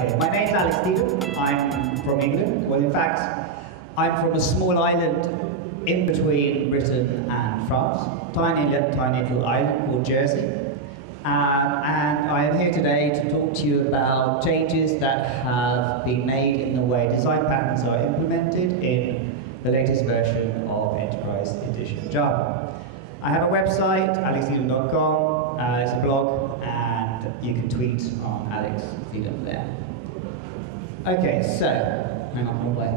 Okay, my name's Theedom. I'm from England. Well, in fact, I'm from a small island in between Britain and France. Tiny little island called Jersey. And I am here today to talk to you about changes that have been made in the way design patterns are implemented in the latest version of Enterprise Edition Java. I have a website, alextheedom.com, it's a blog, and you can tweet on alextheedom there. Okay, so, hang on, wrong way.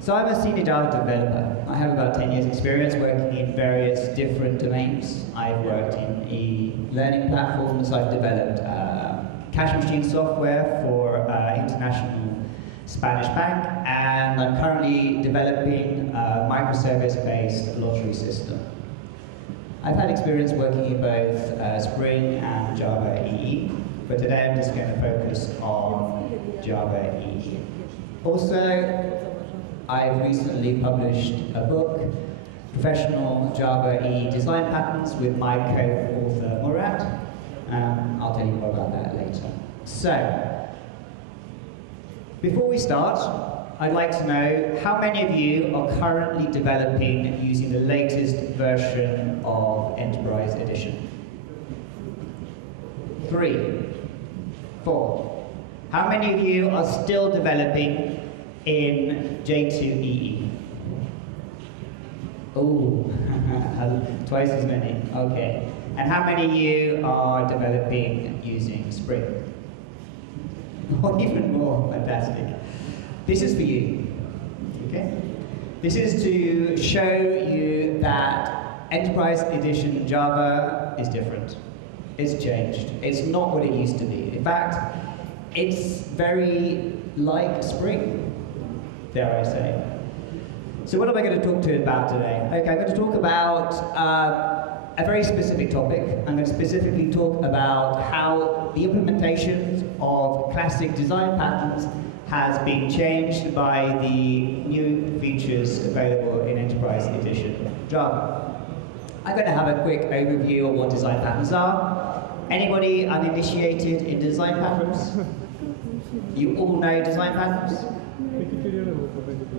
So I'm a senior Java developer. I have about 10 years experience working in various different domains. I've worked in e-learning platforms, I've developed cash machine software for international Spanish bank, and I'm currently developing a microservice-based lottery system. I've had experience working in both Spring and Java EE, but today I'm just going to focus on Java EE. Also, I've recently published a book, Professional Java EE Design Patterns, with my co-author Murat. I'll tell you more about that later. So, before we start, I'd like to know how many of you are currently developing using the latest version of Enterprise Edition? 3, 4. How many of you are still developing in J2EE? Oh, twice as many. Okay. And how many of you are developing using Spring? Or even more. Fantastic. This is for you. Okay? This is to show you that Enterprise Edition Java is different. It's changed. It's not what it used to be. In fact, it's very like Spring, dare I say. So what am I going to talk to you about today? Okay, I'm going to talk about a very specific topic. I'm going to specifically talk about how the implementation of classic design patterns has been changed by the new features available in Enterprise Edition Java. I'm going to have a quick overview of what design patterns are. Anybody uninitiated in design patterns? You all know design patterns?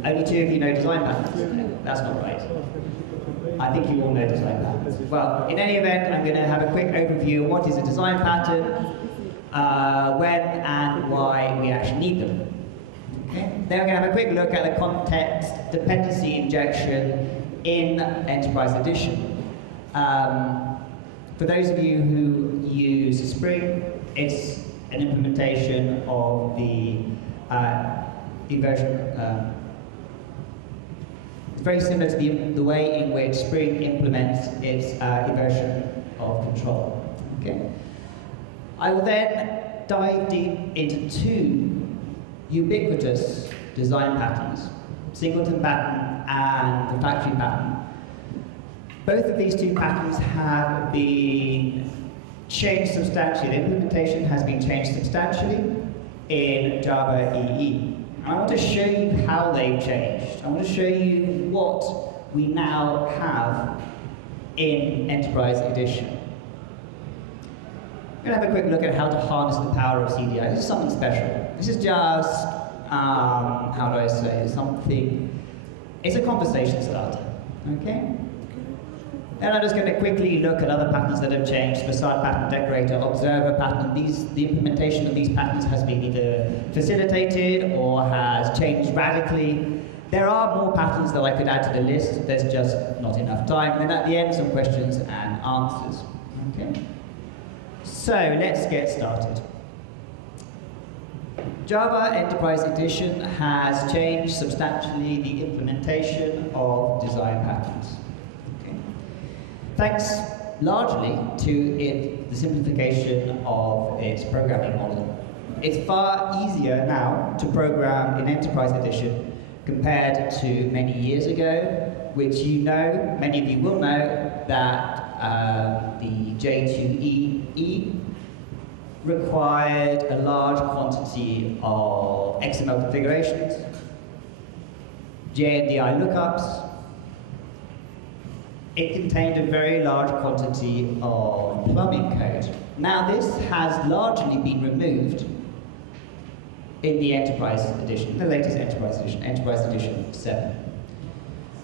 Only 2 of you know design patterns? No, that's not right. I think you all know design patterns. Well, in any event, I'm going to have a quick overview of what is a design pattern, when and why we actually need them. Okay? Then we're going to have a quick look at the context dependency injection in Enterprise Edition. For those of you who use Spring, it's an implementation of the version. It's very similar to the way in which Spring implements its version of control. Okay? I will then dive deep into 2 ubiquitous design patterns, singleton pattern and the factory pattern. Both of these 2 patterns have been changed substantially. The implementation has been changed substantially in Java EE. I want to show you how they've changed. I want to show you what we now have in Enterprise Edition. I'm going to have a quick look at how to harness the power of CDI. This is something special. This is just, how do I say it? It's a conversation starter, okay? And I'm just going to quickly look at other patterns that have changed. Facade pattern, decorator, observer pattern. The implementation of these patterns has been either facilitated or has changed radically. There are more patterns that I could add to the list. There's just not enough time. And then at the end, some questions and answers. Okay? So let's get started. Java Enterprise Edition has changed substantially the implementation of design patterns. Thanks largely to the simplification of its programming model. It's far easier now to program in Enterprise Edition compared to many years ago, which you know, many of you will know, that the J2EE required a large quantity of XML configurations, JNDI lookups. It contained a very large quantity of plumbing code. Now this has largely been removed in the Enterprise Edition, the latest Enterprise Edition 7.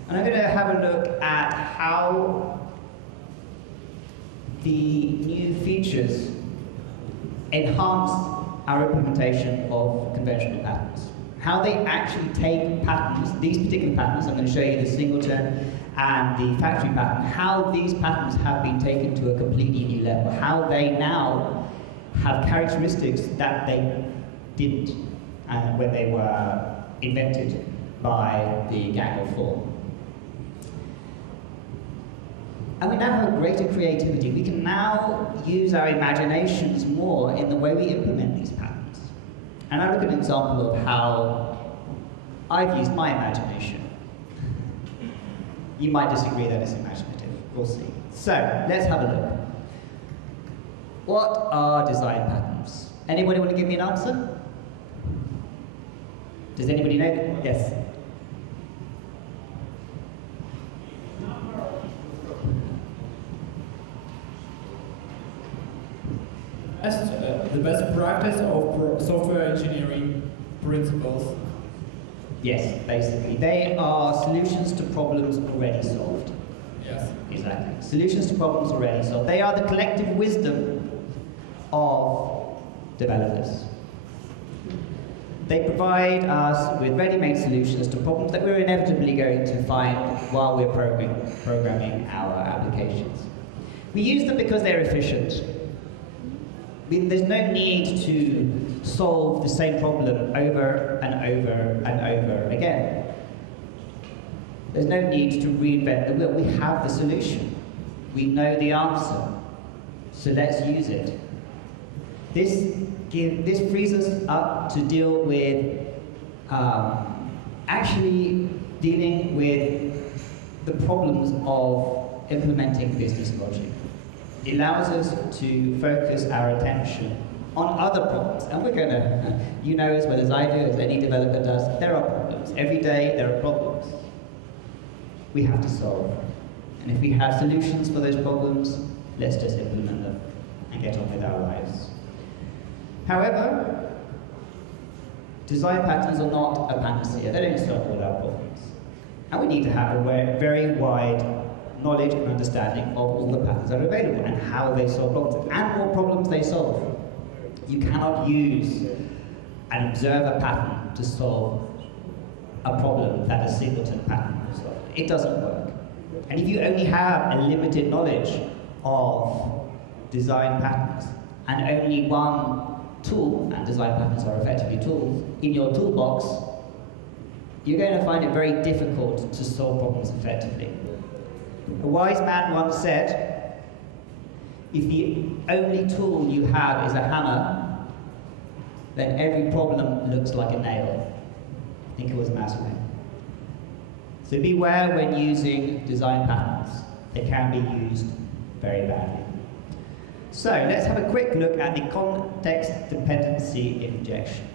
And I'm going to have a look at how the new features enhance our implementation of conventional patterns. How they actually take patterns, these particular patterns, I'm going to show you the singleton and the factory pattern, how these patterns have been taken to a completely new level, how they now have characteristics that they didn't when they were invented by the Gang of Four. And we now have a greater creativity. We can now use our imaginations more in the way we implement these patterns. And I'll look at an example of how I've used my imagination. You might disagree that it's imaginative. We'll see. So, let's have a look. What are design patterns? Anybody want to give me an answer? Does anybody know? Yes. The best practice of software engineering principles. Yes, basically. They are solutions to problems already solved. Yes. Exactly. Solutions to problems already solved. They are the collective wisdom of developers. They provide us with ready-made solutions to problems that we're inevitably going to find while we're programming our applications. We use them because they're efficient. There's no need to solve the same problem over and over and over again. There's no need to reinvent the wheel. We have the solution. We know the answer. So let's use it. This frees us up to deal with actually dealing with the problems of implementing business logic. It allows us to focus our attention on other problems. And we're going to, you know as well as I do, as any developer does, there are problems. Every day there are problems we have to solve. And if we have solutions for those problems, let's just implement them and get on with our lives. However, design patterns are not a panacea. They don't solve all our problems. And we need to have a very wide knowledge and understanding of all the patterns that are available and how they solve problems and what problems they solve. You cannot use an observer pattern to solve a problem that a singleton pattern will solve. It doesn't work. And if you only have a limited knowledge of design patterns and only one tool, and design patterns are effectively tools, in your toolbox, you're going to find it very difficult to solve problems effectively. A wise man once said, if the only tool you have is a hammer, then every problem looks like a nail. I think it was Maslow. So beware when using design patterns. They can be used very badly. So let's have a quick look at the context dependency injection.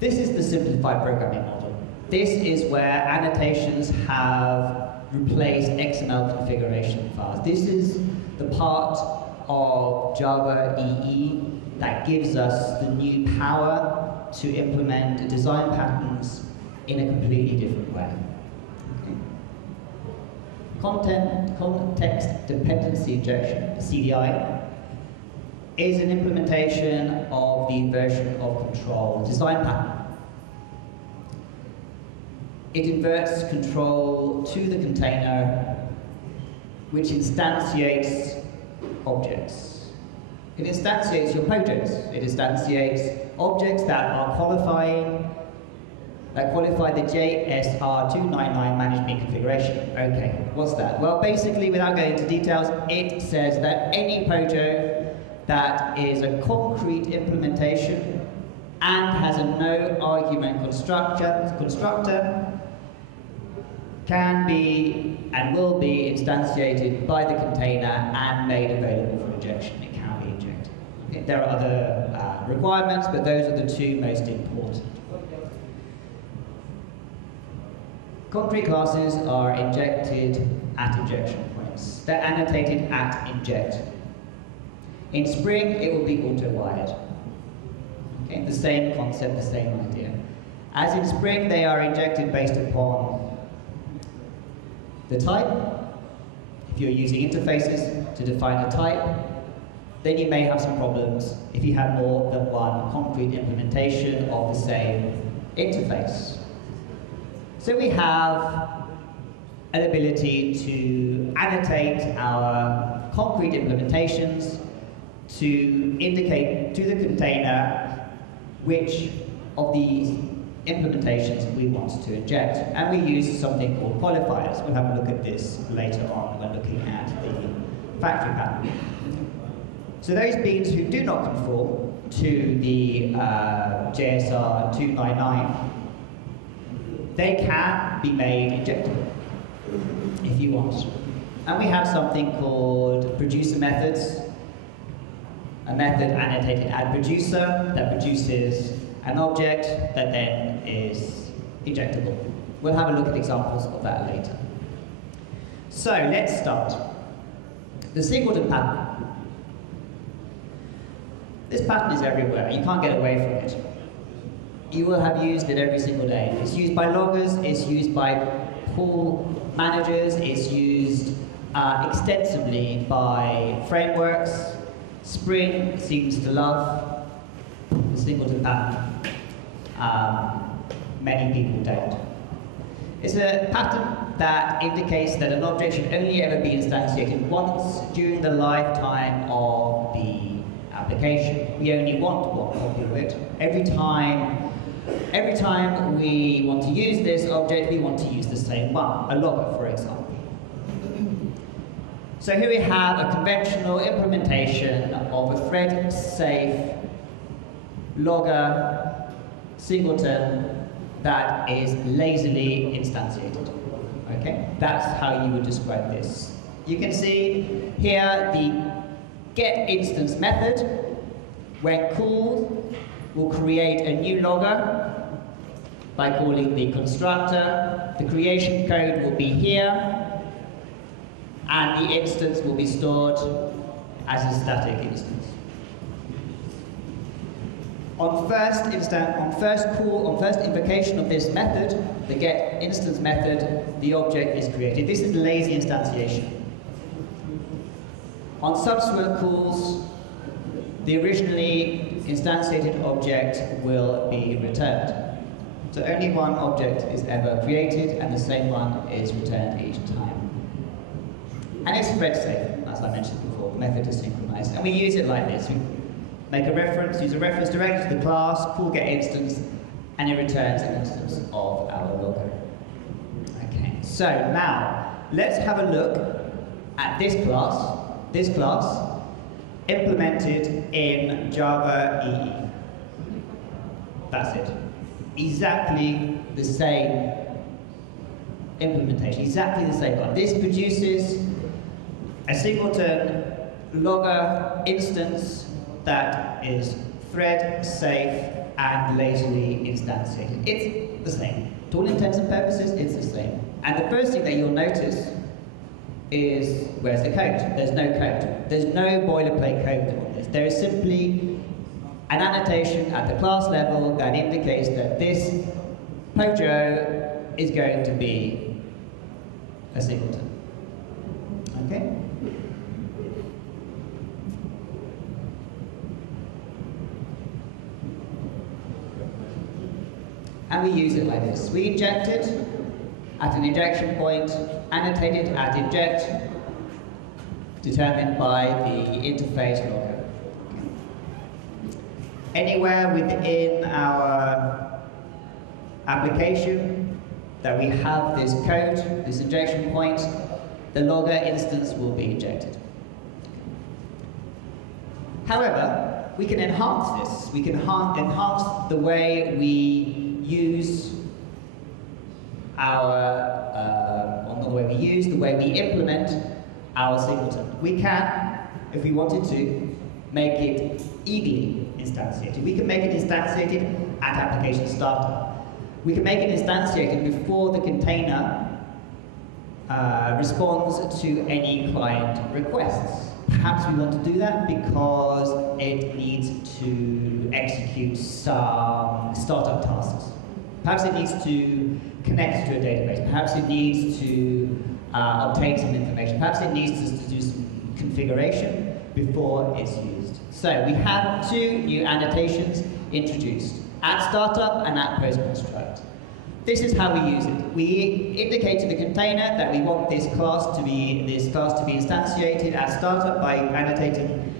This is the simplified programming model. This is where annotations have replaced XML configuration files. This is the part of Java EE that gives us the new power to implement design patterns in a completely different way. Okay. Context dependency injection, CDI, is an implementation of the inversion of control design pattern. It inverts control to the container, which instantiates objects. It instantiates your projects. It instantiates objects that are that qualify the JSR299 managed me configuration. Okay, what's that? Well, basically, without going into details, it says that any project that is a concrete implementation and has a no argument constructor can be and will be instantiated by the container and made available for injection. It can be injected. Okay, there are other requirements, but those are the two most important. Concrete classes are injected at injection points. They're annotated at inject. In Spring, it will be auto-wired. Okay? the same concept, the same idea. As in Spring, they are injected based upon the type. If you're using interfaces to define a type, then you may have some problems if you have more than one concrete implementation of the same interface. So we have an ability to annotate our concrete implementations to indicate to the container which of these implementations we want to inject. And we use something called qualifiers. We'll have a look at this later on when looking at the factory pattern. So those beans who do not conform to the JSR 299, they can be made injectable if you want. And we have something called producer methods, a method annotated add producer that produces an object that then is injectable. We'll have a look at examples of that later. So let's start. The singleton pattern. This pattern is everywhere. You can't get away from it. You will have used it every single day. It's used by loggers, it's used by pool managers, it's used extensively by frameworks. Spring seems to love the singleton pattern. Many people don't. It's a pattern that indicates that an object should only ever be instantiated once during the lifetime of the application. We only want one copy of it. Every time we want to use this object, we want to use the same one, a logger, for example. So here we have a conventional implementation of a thread-safe logger singleton that is lazily instantiated. Okay, that's how you would describe this. You can see here the getInstance method, when called, will create a new logger by calling the constructor. The creation code will be here, and the instance will be stored as a static instance. On first invocation of this method, the getInstance method, the object is created. This is lazy instantiation. On subsequent calls, the originally instantiated object will be returned. So only one object is ever created, and the same one is returned each time. And it's thread safe, as I mentioned before. The method is synchronized, and we use it like this. We make a reference, use a reference directly to the class, call getInstance, and it returns an instance of our logger. Okay. So now let's have a look at this class implemented in Java EE. That's it. Exactly the same implementation, exactly the same one. This produces a singleton logger instance that is thread safe and lazily instantiated. It's the same. To all intents and purposes, it's the same. And the first thing that you'll notice is, where's the code? There's no code. There's no boilerplate code on this. There is simply an annotation at the class level that indicates that this Pojo is going to be a singleton. Okay? And we use it like this. We inject it at an injection point, annotated at inject, determined by the interface logger. Anywhere within our application that we have this code, this injection point, the logger instance will be injected. However, we can enhance this. We can enhance the way we use the way we implement our singleton. We can, if we wanted to, make it eagerly instantiated. We can make it instantiated at application startup. We can make it instantiated before the container responds to any client requests. Perhaps we want to do that because it needs to execute some startup tasks. Perhaps it needs to connect to a database. Perhaps it needs to obtain some information. Perhaps it needs to do some configuration before it's used. So we have two new annotations introduced, at startup and at post construct. This is how we use it. We indicate to the container that we want this class to be instantiated at startup by annotating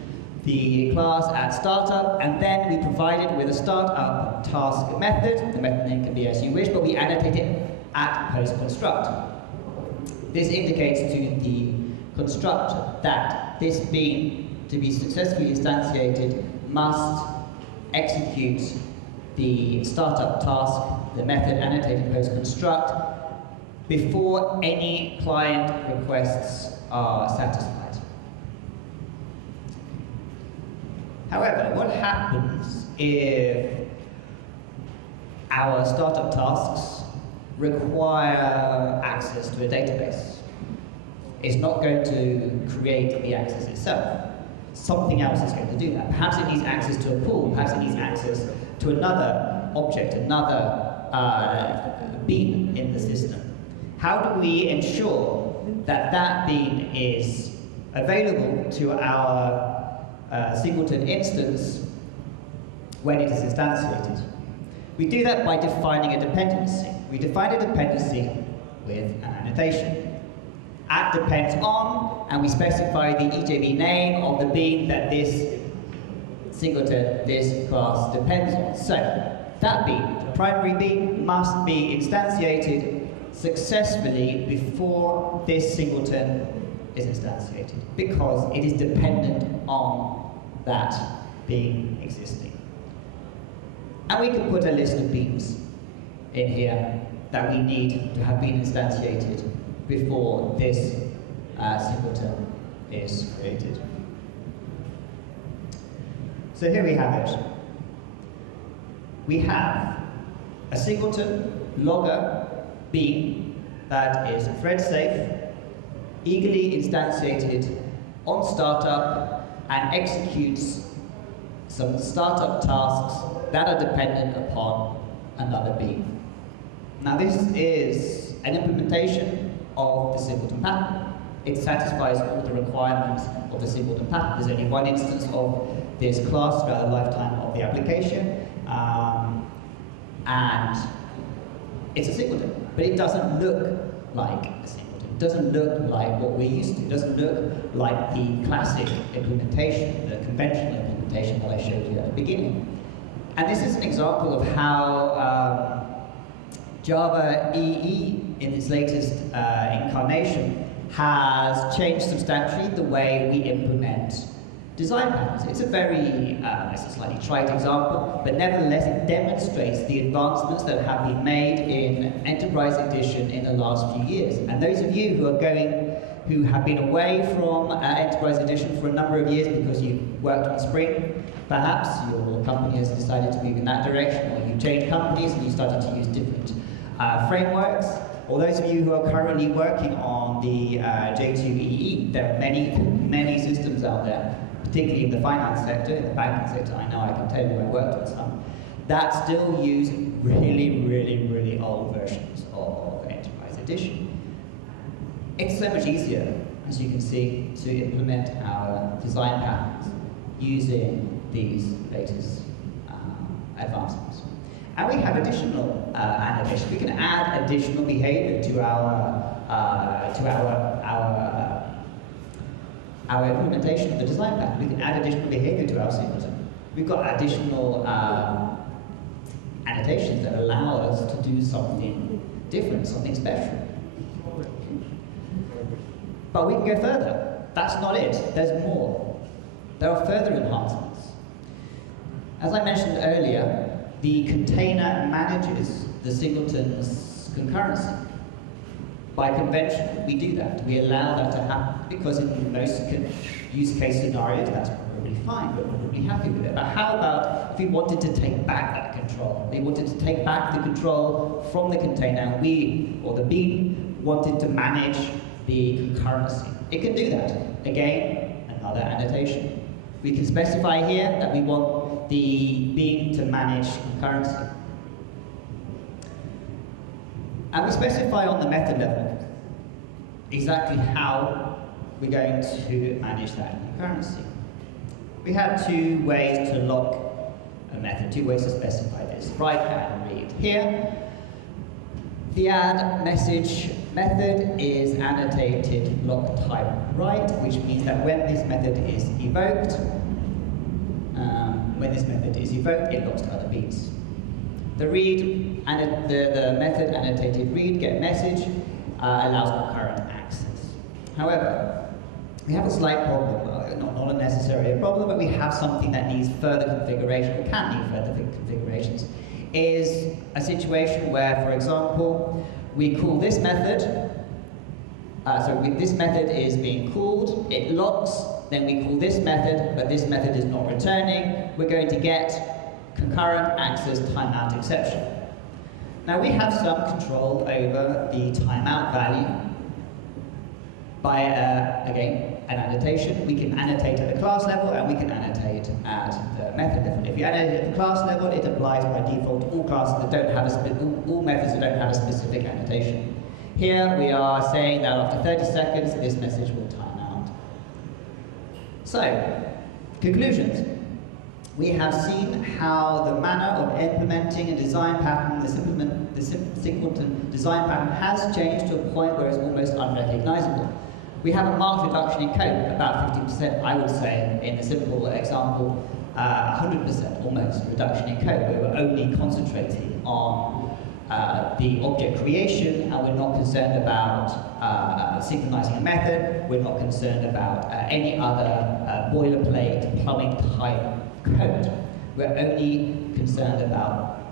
the class at startup, and then we provide it with a startup task method. The method name can be as you wish, but we annotate it at post construct. This indicates to the constructor that this bean, to be successfully instantiated, must execute the startup task, the method annotated post construct, before any client requests are satisfied. However, what happens if our startup tasks require access to a database? It's not going to create the access itself. Something else is going to do that. Perhaps it needs access to a pool, perhaps it needs access to another object, another bean in the system. How do we ensure that that bean is available to our singleton instance when it is instantiated? We do that by defining a dependency. We define a dependency with an annotation. At depends on, and we specify the EJB name of the bean that this singleton, this class, depends on. So, that bean, the primary bean, must be instantiated successfully before this singleton is instantiated, because it is dependent on that bean existing. And we can put a list of beans in here that we need to have been instantiated before this singleton is created. So here we have it. We have a singleton logger bean that is thread safe, eagerly instantiated on startup, and executes some startup tasks that are dependent upon another bean. Now this is an implementation of the singleton pattern. It satisfies all the requirements of the singleton pattern. There's only one instance of this class throughout the lifetime of the application, and it's a singleton, but it doesn't look like a singleton. It doesn't look like what we're used to. It doesn't look like the classic implementation, the conventional implementation that I showed you at the beginning. And this is an example of how Java EE in its latest incarnation has changed substantially the way we implement design patterns. It's a very, it's a slightly trite example, but nevertheless it demonstrates the advancements that have been made in Enterprise Edition in the last few years. And those of you who have been away from Enterprise Edition for a number of years because you've worked on Spring, perhaps your company has decided to move in that direction, or you've changed companies and you started to use different frameworks, or those of you who are currently working on the J2EE, there are many systems out there, particularly in the finance sector, in the banking sector, I know, I can tell you I worked on some, that still use really old versions of Enterprise Edition. It's so much easier, as you can see, to implement our design patterns using these latest advancements. And we have additional annotation. We can add additional behavior to our implementation of the design pattern. We can add additional behavior to our singleton. We've got additional annotations that allow us to do something different, something special. But we can go further. That's not it. There's more. There are further enhancements. As I mentioned earlier, the container manages the singleton's concurrency. By convention, we do that. We allow that to happen because in most use case scenarios, that's probably fine. We're probably happy with it. But how about if we wanted to take back that control? We wanted to take back the control from the container, and we, or the bean, wanted to manage the concurrency. It can do that. Again, another annotation. We can specify here that we want the beam to manage concurrency. And we specify on the method level exactly how we're going to manage that concurrency. We have two ways to lock a method, two ways to specify this, write and read. Here, the add message method is annotated lock type write, which means that when this method is evoked, it locks to other beats. The read and the method annotated read get message allows concurrent access. However, we have a slight problem, not necessarily a problem, but we have something that needs further configuration, or can need further configurations, is a situation where, for example, we call this method, this method is being called, it locks, then we call this method, but this method is not returning, we're going to get concurrent access timeout exception. Now we have some control over the timeout value by, again, an annotation. We can annotate at the class level and we can annotate at the method level. If you annotate at the class level, it applies by default to all classes that don't have all methods that don't have a specific annotation. Here we are saying that after 30 seconds, this message will time out. So, conclusions. We have seen how the manner of implementing a design pattern, the singleton design pattern, has changed to a point where it's almost unrecognizable. We have a marked reduction in code, about 50%, I would say, in a simple example, 100% almost reduction in code, where we're only concentrating on the object creation, and we're not concerned about synchronizing a method, we're not concerned about any other boilerplate, plumbing type code. We're only concerned about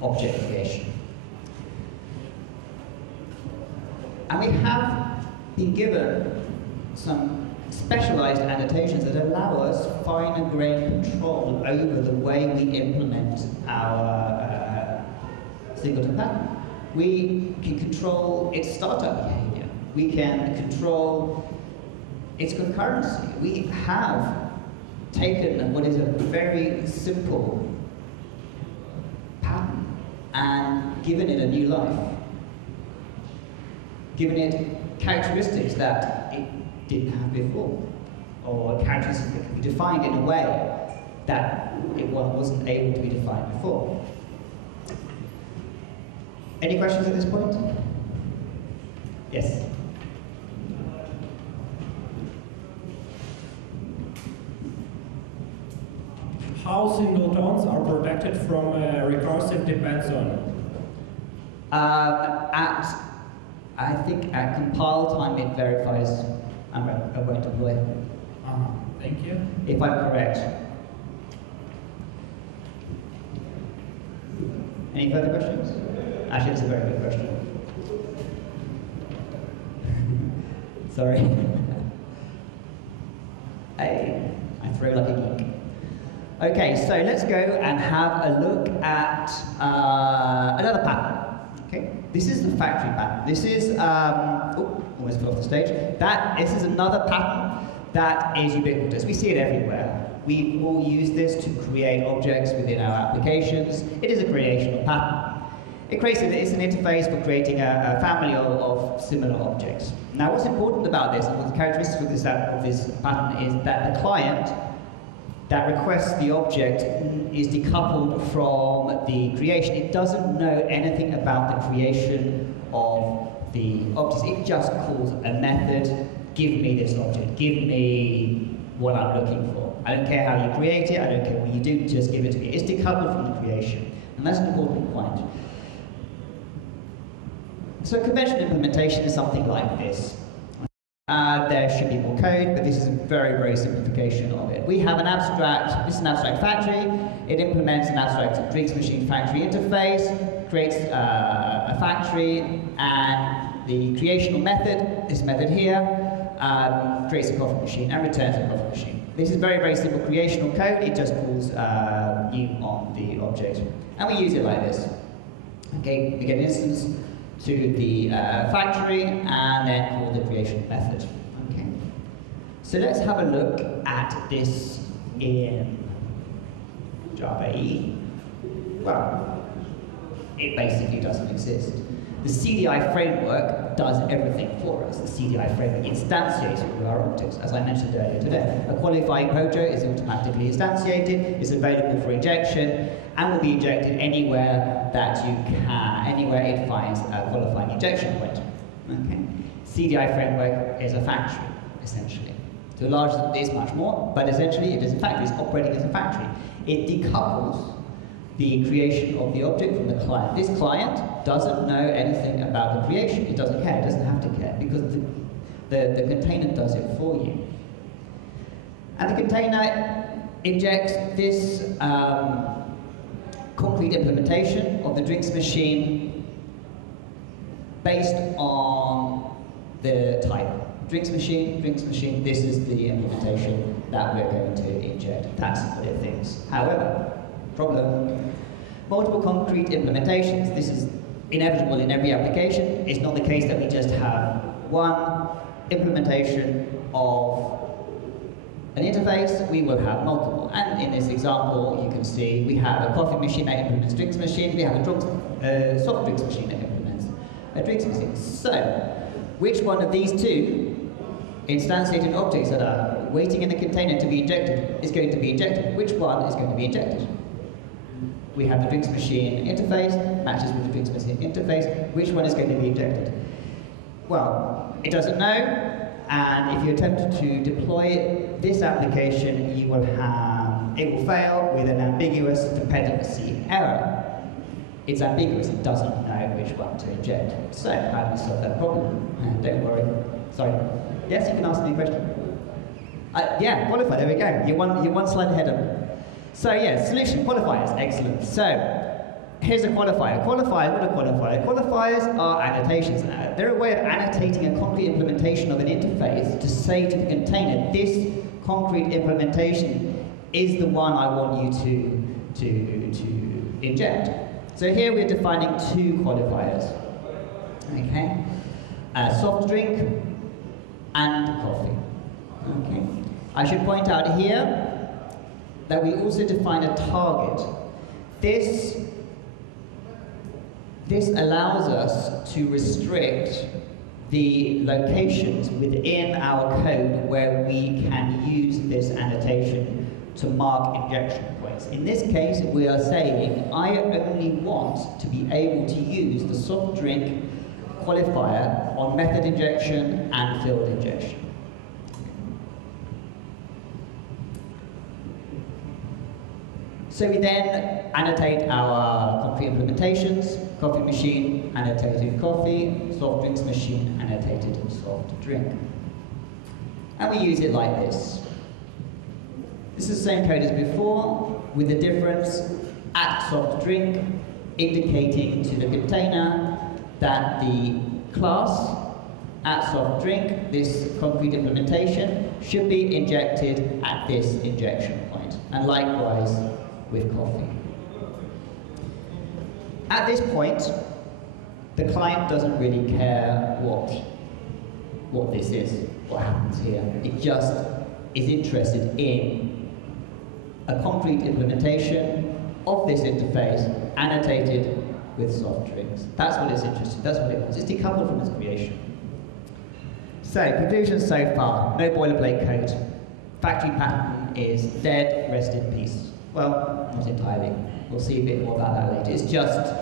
object creation. And we have been given some specialized annotations that allow us finer-grained control over the way we implement our singleton pattern. We can control its startup behavior. We can control its concurrency. We have taken what is a very simple pattern and given it a new life. Given it characteristics that it didn't have before, or characteristics that can be defined in a way that it wasn't able to be defined before. Any questions at this point? Yes? How singletons are protected from recursive depends on? I think at compile time it verifies I won't deploy. Thank you. If I'm correct. Any further questions? Actually, it's a very good question. Sorry. I throw like a geek. Okay, so let's go and have a look at another pattern. Okay, this is the factory pattern. This is almost fell off the stage. This is another pattern that is ubiquitous. We see it everywhere. We all use this to create objects within our applications. It is a creational pattern. It's an interface for creating a family of similar objects. Now, what's important about this, and what the characteristics of this pattern is that the client that requests the object is decoupled from the creation. It doesn't know anything about the creation of the objects. It just calls a method, give me this object, give me what I'm looking for. I don't care how you create it, I don't care what you do, just give it to me. It's decoupled from the creation, and that's an important point. So conventional implementation is something like this. There should be more code, but this is a very, very simplification of it. We have an abstract, this is an abstract factory. It implements an abstract drinks machine factory interface, creates a factory, and the creational method, this method here, creates a coffee machine and returns a coffee machine. This is very, very simple creational code. It just calls new on the object. And we use it like this. Okay, we get an instance to the factory and then call the creation method. Okay. So let's have a look at this in Java EE? Well, it basically doesn't exist. The CDI framework does everything for us. The CDI framework instantiates all our objects, as I mentioned earlier today. A qualifying pojo is automatically instantiated, is available for injection, and will be injected anywhere that you can, anywhere it finds a qualifying injection point. Okay? CDI framework is a factory, essentially. To a large extent, it's much more, but essentially it is a factory. It's operating as a factory. It decouples the creation of the object from the client. This client doesn't know anything about the creation. It doesn't care. It doesn't have to care because the container does it for you. And the container injects this concrete implementation of the drinks machine based on the type. Drinks machine, this is the implementation that we're going to inject. That's what it thinks. However, problem, multiple concrete implementations. This is inevitable in every application. It's not the case that we just have one implementation of an interface. We will have multiple. And in this example, you can see we have a coffee machine that implements drinks machine. We have a soft drinks machine that implements a drinks machine. So, which one of these two instantiated objects that are waiting in the container to be injected is going to be injected? Which one is going to be injected? We have the drinks machine interface, matches with the drinks machine interface. Which one is going to be injected? Well, it doesn't know, and if you attempt to deploy this application, it will fail with an ambiguous dependency error. It's ambiguous, it doesn't know which one to inject. So, how do we solve that problem? Don't worry. Sorry. Yes, you can ask me a question. Yeah, qualify, there we go. You're one slide ahead of me. So yeah, solution, qualifiers, excellent. So, here's a qualifier. Qualifiers, what are qualifiers? Qualifiers are annotations. They're a way of annotating a concrete implementation of an interface to say to the container, this concrete implementation is the one I want you to inject. So here we're defining two qualifiers. Okay? Soft drink and coffee. Okay? I should point out here that we also define a target. This allows us to restrict the locations within our code where we can use this annotation to mark injection points. In this case, we are saying, I only want to be able to use the soft drink qualifier on method injection and field injection. So we then annotate our concrete implementations. Coffee machine, annotated coffee. Soft drinks machine, annotated soft drink. And we use it like this. This is the same code as before, with the difference at soft drink, indicating to the container that the class at soft drink, this concrete implementation, should be injected at this injection point. And likewise, with coffee. At this point, the client doesn't really care what this is, what happens here. It just is interested in a concrete implementation of this interface annotated with soft drinks. That's what it's interested in, that's what it wants. It's decoupled from its creation. So, conclusions so far, no boilerplate code. Factory pattern is dead, rest in peace. Well, not entirely. We'll see a bit more about that later. It's just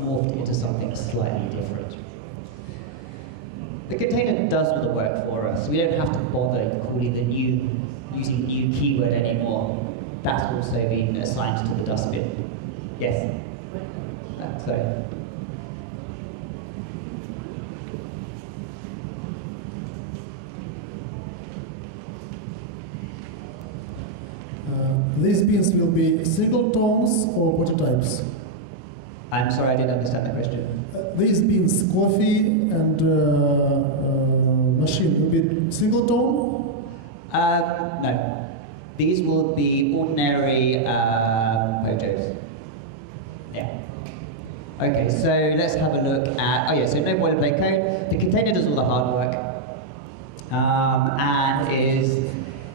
morphed into something slightly different. The container does all the work for us. We don't have to bother using new keyword anymore. That's also been assigned to the dustbin. Yes? Sorry. These beans will be singletons or prototypes? I'm sorry, I didn't understand the question. These beans, coffee and machine, will be singleton? No. These will be ordinary pojos. Yeah. Okay, so let's have a look at, so no boilerplate code. The container does all the hard work and is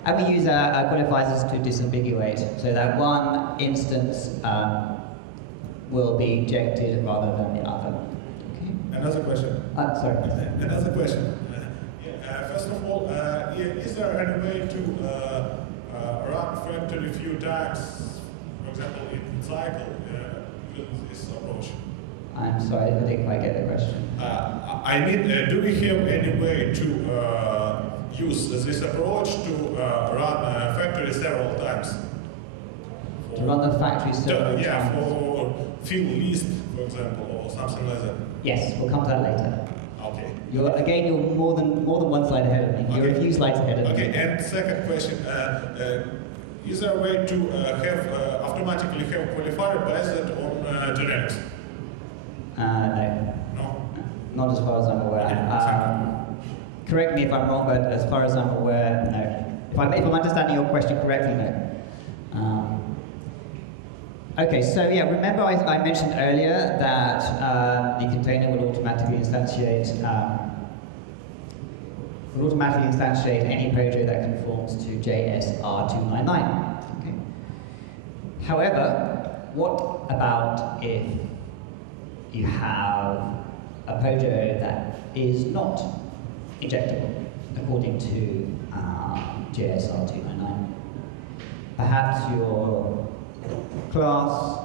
And we use qualifiers to disambiguate, so that one instance will be injected rather than the other. Okay. Another question. Sorry. Another question. First of all, is there any way to run factory few tags, for example, in cycle, with this approach? I'm sorry, I didn't quite get the question. I mean, do we have any way to use this approach to run factory several times? To run the factory several times? Yeah, for field list, for example, or something like that. Yes, we'll come to that later. Okay. You're more than one slide ahead of me. You're a few slides ahead of me. Okay, and second question. Is there a way to have automatically have qualifier based on generics? No. No? Not as far as I'm aware. Correct me if I'm wrong, but as far as I'm aware, no. If I'm understanding your question correctly, no. Okay, so yeah, remember I mentioned earlier that the container will automatically instantiate any projo that conforms to JSR299. Okay. However, what about if you have a projo that is not injectable according to JSR299? Perhaps your class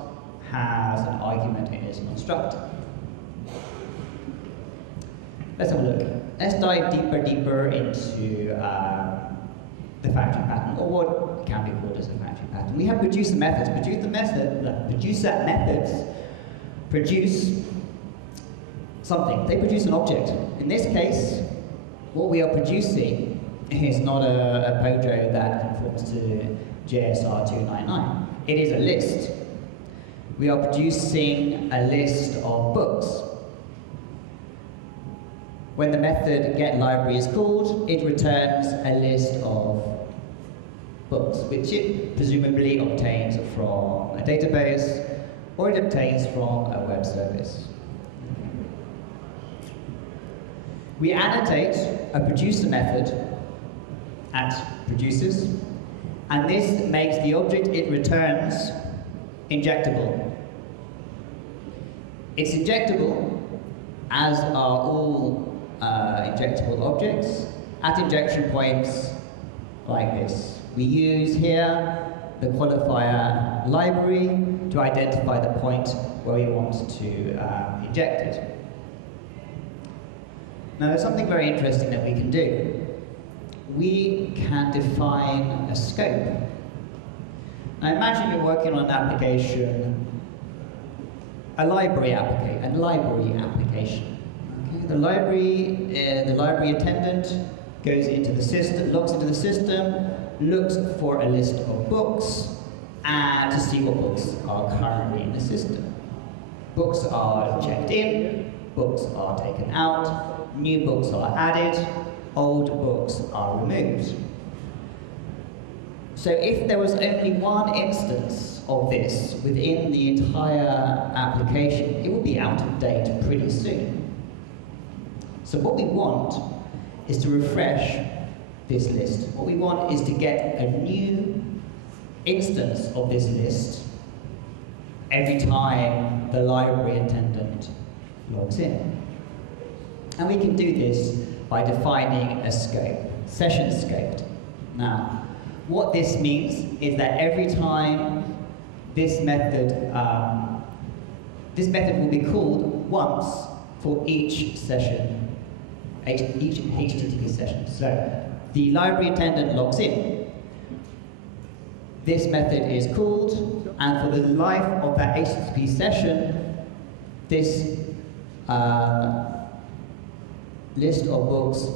has an argument in its constructor. Let's have a look. Let's dive deeper into the factory pattern, or what can be called as a factory pattern. We have producer methods. Producer methods produce something. They produce an object. In this case, what we are producing is not a projo that conforms to JSR 299. It is a list. We are producing a list of books. When the method getLibrary is called, it returns a list of books, which it presumably obtains from a database, or it obtains from a web service. We annotate a producer method at producers, and this makes the object it returns injectable. It's injectable, as are all injectable objects, at injection points like this. We use here the qualifier library to identify the point where we want to inject it. Now there's something very interesting that we can do. We can define a scope. Now imagine you're working on an application, a library application. Okay? The library attendant goes into the system, logs into the system, looks for a list of books, and to see what books are currently in the system. Books are checked in, books are taken out, new books are added, old books are removed. So if there was only one instance of this within the entire application, it would be out of date pretty soon. So what we want is to refresh this list. What we want is to get a new instance of this list every time the library attendant logs in. And we can do this by defining a scope, session scoped. Now, what this means is that every time this method will be called once for each session, each HTTP session. So the library attendant logs in. This method is called, and for the life of that HTTP session, this list of books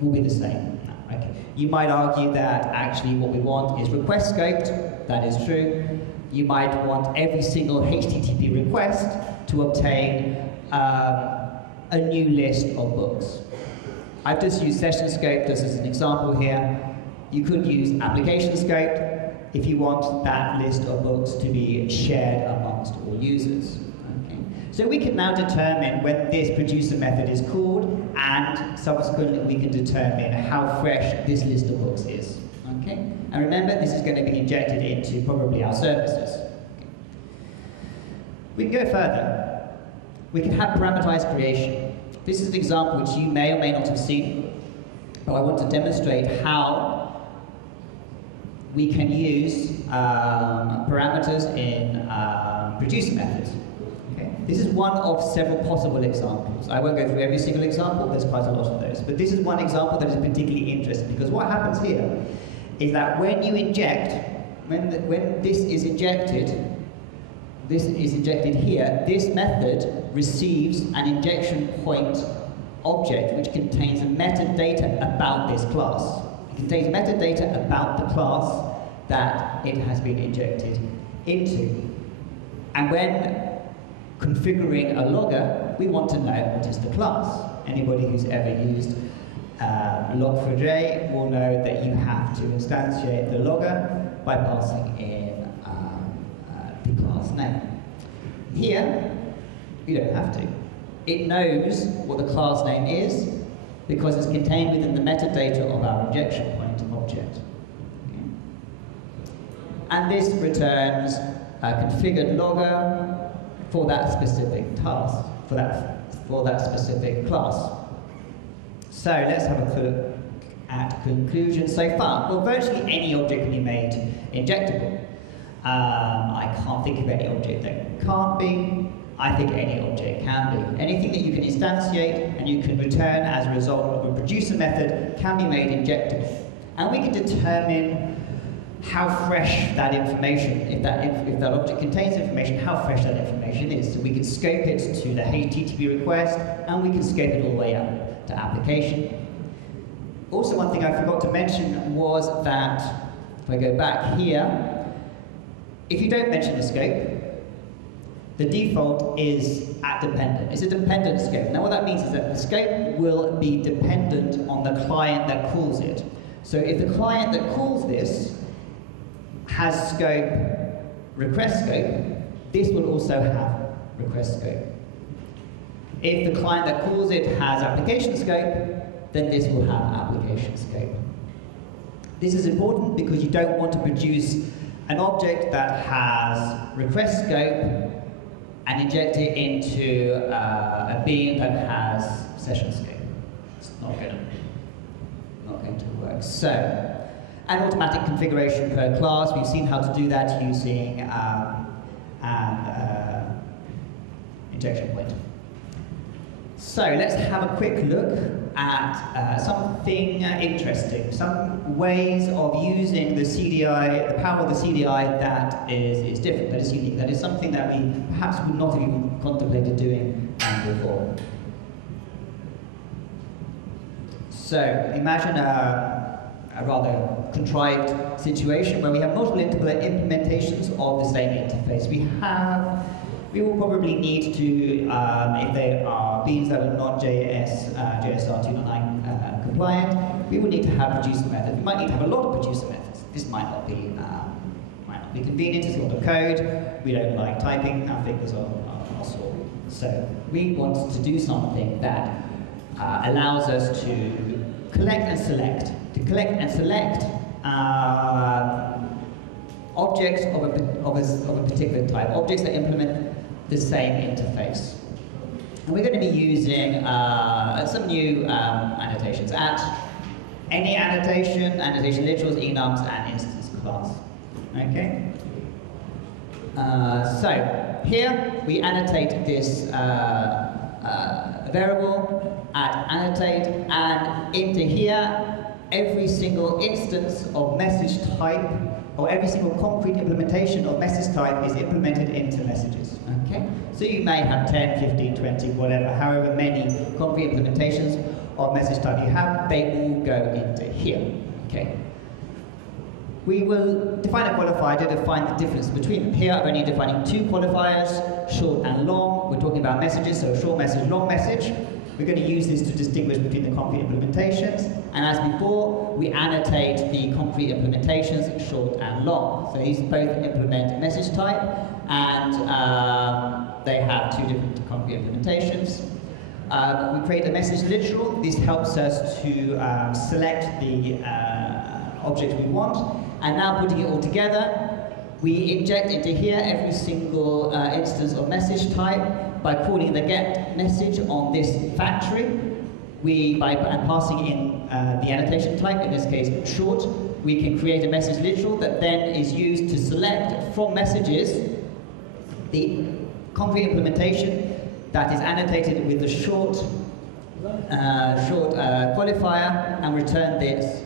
will be the same. Okay. You might argue that actually what we want is request scoped. That is true. You might want every single HTTP request to obtain a new list of books. I've just used session scoped just as an example here. You could use application scoped if you want that list of books to be shared amongst all users. Okay. So we can now determine when this producer method is called, and subsequently we can determine how fresh this list of books is. Okay? And remember, this is going to be injected into probably our services. We can go further. We can have parameterized creation. This is an example which you may or may not have seen, but I want to demonstrate how we can use parameters in producer methods. Okay? This is one of several possible examples. I won't go through every single example, there's quite a lot of those. But this is one example that is particularly interesting, because what happens here is that when you inject, when this is injected here, this method receives an injection point object which contains metadata about this class. It contains metadata about the class that it has been injected into. And when configuring a logger, we want to know what is the class. Anybody who's ever used log4j will know that you have to instantiate the logger by passing in the class name. Here, you don't have to. It knows what the class name is because it's contained within the metadata of our injection point object. Okay. And this returns a configured logger for that specific task, for that specific class. So let's have a look at conclusions so far. Well, virtually any object can be made injectable. I can't think of any object that can't be. I think any object can be. Anything that you can instantiate and you can return as a result of a producer method can be made injectable. And we can determine how fresh that information, if that object contains information, how fresh that information is. So we can scope it to the HTTP request, and we can scope it all the way up to application. Also, one thing I forgot to mention was that, if I go back here, if you don't mention the scope, the default is at dependent. It's a dependent scope. Now what that means is that the scope will be dependent on the client that calls it. So if the client that calls this has scope, request scope, this will also have request scope. If the client that calls it has application scope, then this will have application scope. This is important because you don't want to produce an object that has request scope and inject it into a bean that has session scope. It's not going to work. So, an automatic configuration per class. We've seen how to do that using an injection point. So let's have a quick look at something interesting, some ways of using the CDI, the power of the CDI that is different, that is unique, that is something that we perhaps would not have even contemplated doing before. So imagine a rather contrived situation where we have multiple implementations of the same interface. We will probably need to, if they are beans that are not JSR 2.9 compliant, we will need to have producer methods. We might need to have a lot of producer methods. This might not be convenient. It's a lot of code. We don't like typing. Our fingers are sore. So we want to do something that allows us to collect and select. To collect and select objects of a particular type, objects that implement the same interface. And we're going to be using some new annotations. At any annotation literals, enums, and instance class. Okay? So here we annotate this variable at annotate, and into here every single instance of message type, or every single concrete implementation of message type, is implemented into messages. Okay? So you may have 10, 15, 20, whatever, however many concrete implementations of message type you have, they all go into here. Okay? We will define a qualifier to define the difference between them. Here I'm only defining two qualifiers, short and long. We're talking about messages, so short message, long message. We're going to use this to distinguish between the concrete implementations. And as before, we annotate the concrete implementations, short and long. So these both implement message type, and they have two different concrete implementations. We create a message literal. This helps us to select the object we want. And now putting it all together, we inject into here every single instance of message type by calling the get message on this factory. By passing in the annotation type, in this case short, we can create a message literal that then is used to select from messages the concrete implementation that is annotated with the short qualifier and return this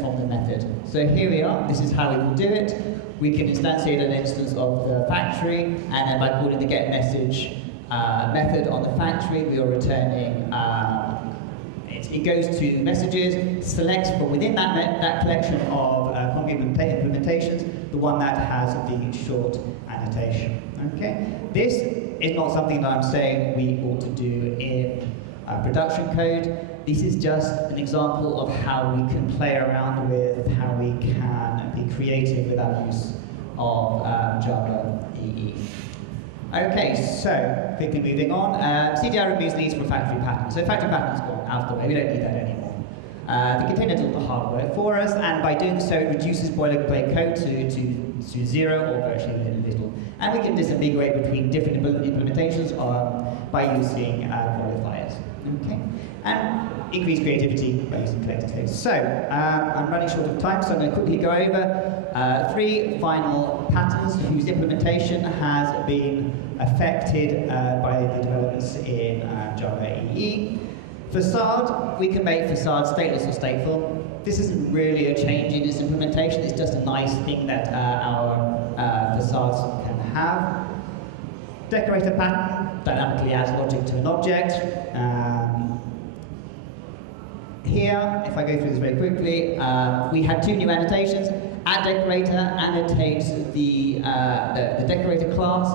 from the method. So here we are, this is how we will do it. We can instantiate an instance of the factory, and then by calling the get message method on the factory, we are returning, it goes to messages, selects from within that collection of concrete implementations, the one that has the short annotation. Okay? This is not something that I'm saying we ought to do in production code. This is just an example of how we can play around with, how we can be creative with our use of JavaDay. Okay, so quickly moving on. CDI removes needs for factory patterns. So factory patterns gone out of the way, we don't need that anymore. The container does the hard work for us, and by doing so, it reduces boilerplate code to zero or virtually little. And we can disambiguate between different implementations by using qualifiers. Okay? And increase creativity by using collected code. So, I'm running short of time, so I'm going to quickly go over 3 final patterns whose implementation has been affected by the developments in JavaDay. Facade, we can make facade stateless or stateful. This isn't really a change in its implementation, it's just a nice thing that our facades can have. Decorator pattern dynamically adds logic to an object. Here, if I go through this very quickly, we had 2 new annotations. @decorator annotates the decorator class.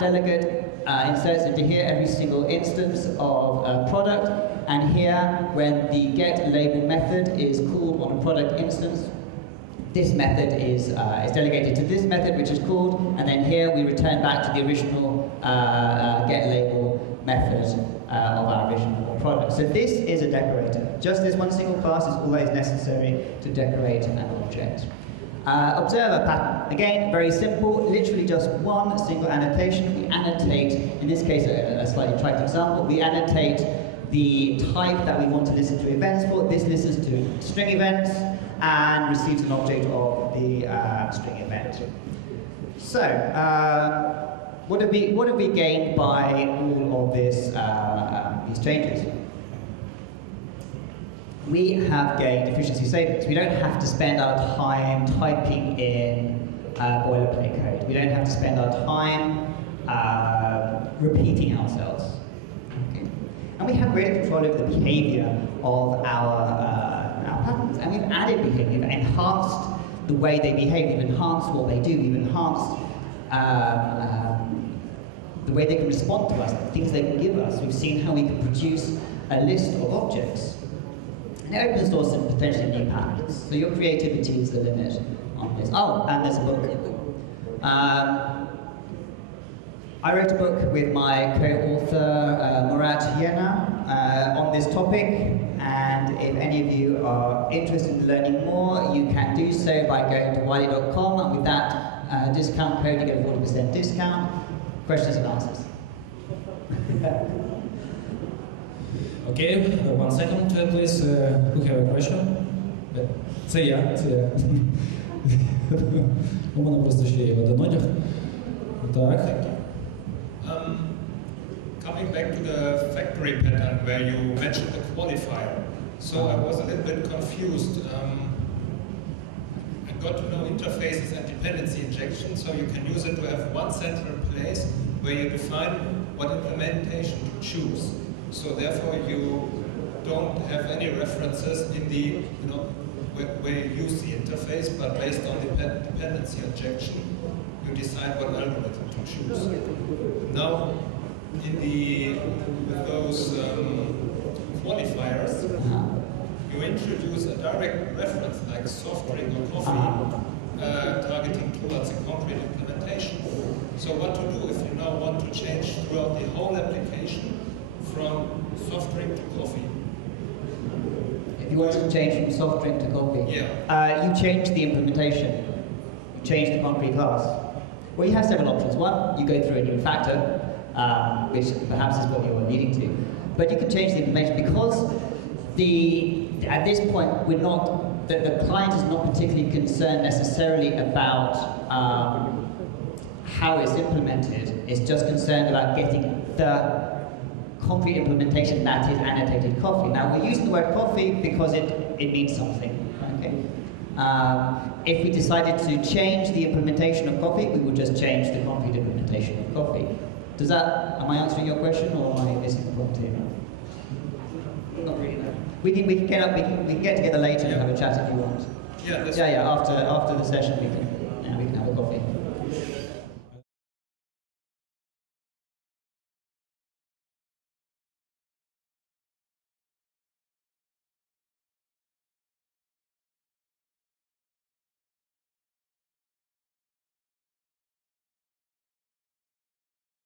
@delegate inserts into here every single instance of a product. And here, when the get label method is called on a product instance, this method is delegated to this method, which is called, and then here we return back to the original get label method of our original product. So this is a decorator. Just this one single class is all that is necessary to decorate an object. Observer pattern. Again, very simple, literally just one single annotation. We annotate, in this case a slightly trite example, we annotate the type that we want to listen to events for. This listens to string events and receives an object of the string event. So, what have we gained by all of these changes? We have gained efficiency savings. We don't have to spend our time typing in boilerplate code. We don't have to spend our time repeating ourselves. Okay. And we have greater control over the behavior of our patterns. And we've added behavior, we've enhanced the way they behave, we've enhanced what they do, we've enhanced the way they can respond to us, the things they can give us. We've seen how we can produce a list of objects. And it opens doors to potentially new patterns. So your creativity is the limit on this. Oh, and there's a book. I wrote a book with my co-author, Murat Yena, on this topic. And if any of you are interested in learning more, you can do so by going to wiley.com. And with that discount code, you get a 40% discount. Questions and answers. Okay, 1 second, please. Who have a question? Це я. У мене просто ще є один одяг. Так. Coming back to the factory pattern where you mentioned the qualifier. So I was a little bit confused. I got to know interfaces and dependency injection, so you can use it to have one central place where you define what implementation to choose. So therefore you don't have any references in the, where you use the interface, but based on the dependency injection, you decide what algorithm to choose. Now, with those qualifiers, you introduce a direct reference like soft drink or coffee, targeting towards a concrete implementation. So what to do if you now want to change throughout the whole application from soft drink to coffee? If you wanted to change from soft drink to coffee, Yeah. you change the implementation. You change the concrete class. Well, you have several options. One, you go through a new factor, which perhaps is what you're leading to. But you can change the information because at this point, the client is not particularly concerned necessarily about how it's implemented. It's just concerned about getting the concrete implementation that is annotated coffee. Now, we're using the word coffee because it means something. Okay? If we decided to change the implementation of coffee, we would just change the concrete implementation of coffee. Am I answering your question, or am I missing the point here? Not really. No. We can get together later and have a chat if you want. Yeah. Yeah. After the session, we can.